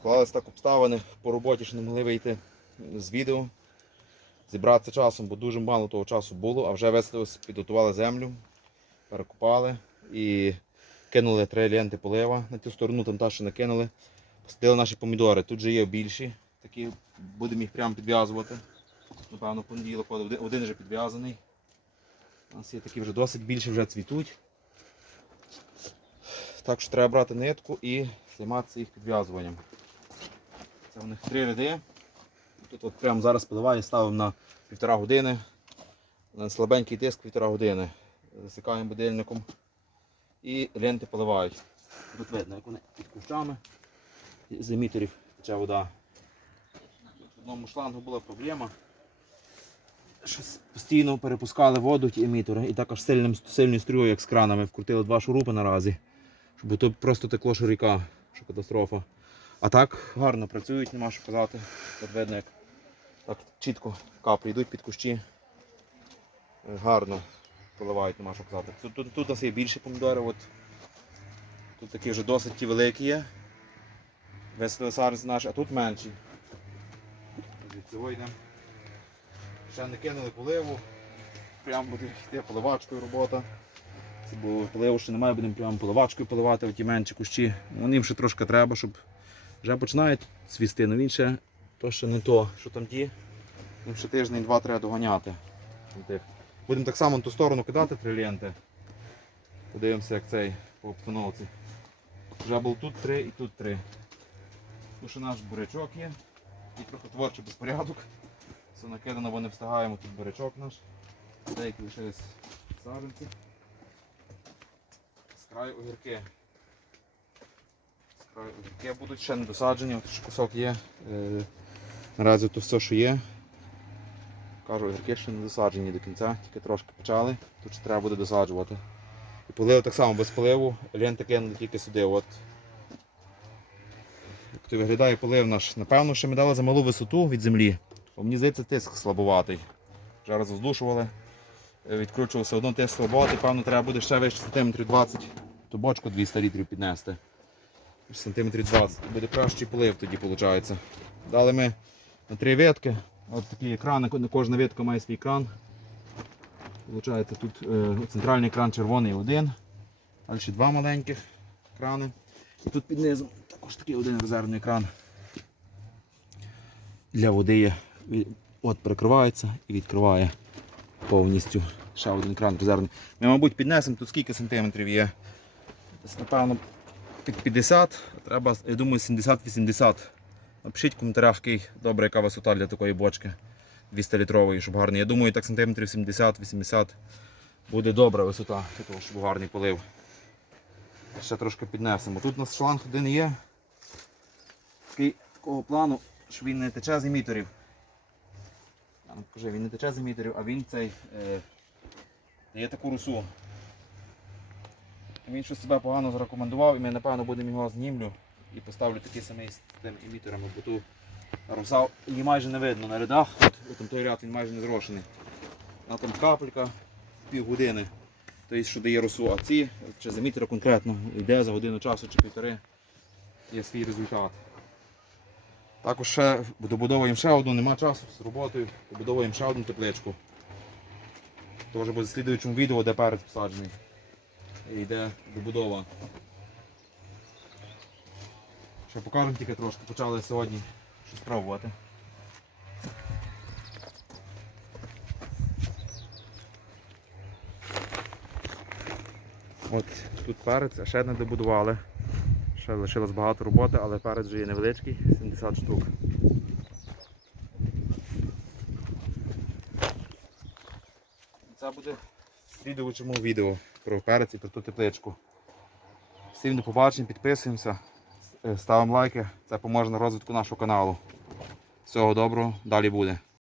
Склалися так обставини по роботі, що не могли вийти з відео, зібратися часом, бо дуже мало того часу було, а вже веселилось, підготували землю, перекопали і кинули три ленти полива на ту сторону, там та що накинули. Посадили наші помідори. Тут же є більші, такі будемо їх прямо підв'язувати. Напевно, понеділок один, вже підв'язаний. У нас є такі вже досить більші, вже цвітуть. Так що треба брати нитку і займатися їх підв'язуванням. Це у них три ряди. Тут от прямо зараз поливаю, ставимо на півтора години. На слабенький тиск півтора години. Засикаємо будильником і ленти поливають. Тут видно, як вони під кущами з еміторів тече вода. В одному шлангу була проблема. Щось постійно перепускали воду ті емітори і також сильним, сильною струєю, як з кранами, вкрутили два шурупи наразі. Щоб то просто текло що що катастрофа. А так гарно працюють, нема що казати. Тут видно, як так чітко каплі йдуть під кущі. Гарно поливають, нема що казати. Тут, тут, тут у нас є більші помідори. От. Тут такі вже досить ті великі є. Веселий сарз наш, а тут менші. Звідси вийдемо. Ще не кинули поливу. Прямо буде йти поливачкою робота. Бо поливу ще немає, будемо прямо поливачкою поливати оті менші кущі. Ну, їм ще трошки треба, щоб вже починають цвісти, але він ще то ще не то, що там ті. Їм ще тиждень-два треба доганяти. Будемо так само на ту сторону кидати три ленти. Подивимося, як цей по обстановці. Вже було тут три і тут три. Тут ще наш бурячок є. І трохи творчий безпорядок. Все накидано, бо не встигаємо тут бурячок наш. Деякі лишились саджанці. З краю огірки. З краю будуть ще не досаджені, ще кусок є. Е, наразі то все, що є. Кажу, огірки ще не досаджені до кінця, тільки трошки почали, тут ще треба буде досаджувати. І полив так само без поливу, ленти кинули тільки сюди. От. Як то виглядає полив наш. Напевно, що ми дали за малу висоту від землі. Бо мені здається, тиск слабоватий. Вже роздушували, е, відкручував все одно тиск слабоватий, певно, треба буде ще вище сантиметрів 20, то бочку 200 літрів піднести. Сантиметрів 20. Буде кращий полив тоді виходить. Дали ми на три ветки. От такі екрани, ко- кожна ветка має свій кран. Получається тут е, центральний кран червоний один, далі два маленьких крани. І тут під низом також такий один резервний кран. Для води є. От прикривається і відкриває повністю. Ще один кран резервний. Ми, мабуть, піднесемо тут скільки сантиметрів є. Десь, напевно, під 50, треба, я думаю, 70-80. Напишіть в коментарях, який добра яка висота для такої бочки 200-літрової, щоб гарний. Я думаю, так сантиметрів 70-80 буде добра висота, для того, щоб гарний полив. Ще трошки піднесемо. Тут у нас шланг один є. Такий такого плану, що він не тече з еміторів. Покажу, він не тече з еміторів, а він цей е, дає таку русу. Він щось себе погано зарекомендував і ми напевно будемо його знімлю і поставлю такий самий з тими еміторами, бо ту руса її майже не видно на рядах. От, от той ряд він майже не зрошений. А там капелька півгодини. Тобто, що дає росу, а ці чи за емітора конкретно йде за годину часу чи півтори є свій результат. Також ще добудовуємо ще одну, нема часу з роботою, добудовуємо ще одну тепличку. То буде в слідуючому відео, де перець посаджений. Йде добудова. Ще покажемо тільки трошки, почали сьогодні щось пробувати. От тут перець, а ще не добудували. Ще лишилось багато роботи, але перець вже є невеличкий, 70 штук. Це буде в слідуючому відео про перець і про ту тепличку. Всім до побачення, підписуємося, е, ставимо лайки, це поможе на розвитку нашого каналу. Всього доброго, далі буде.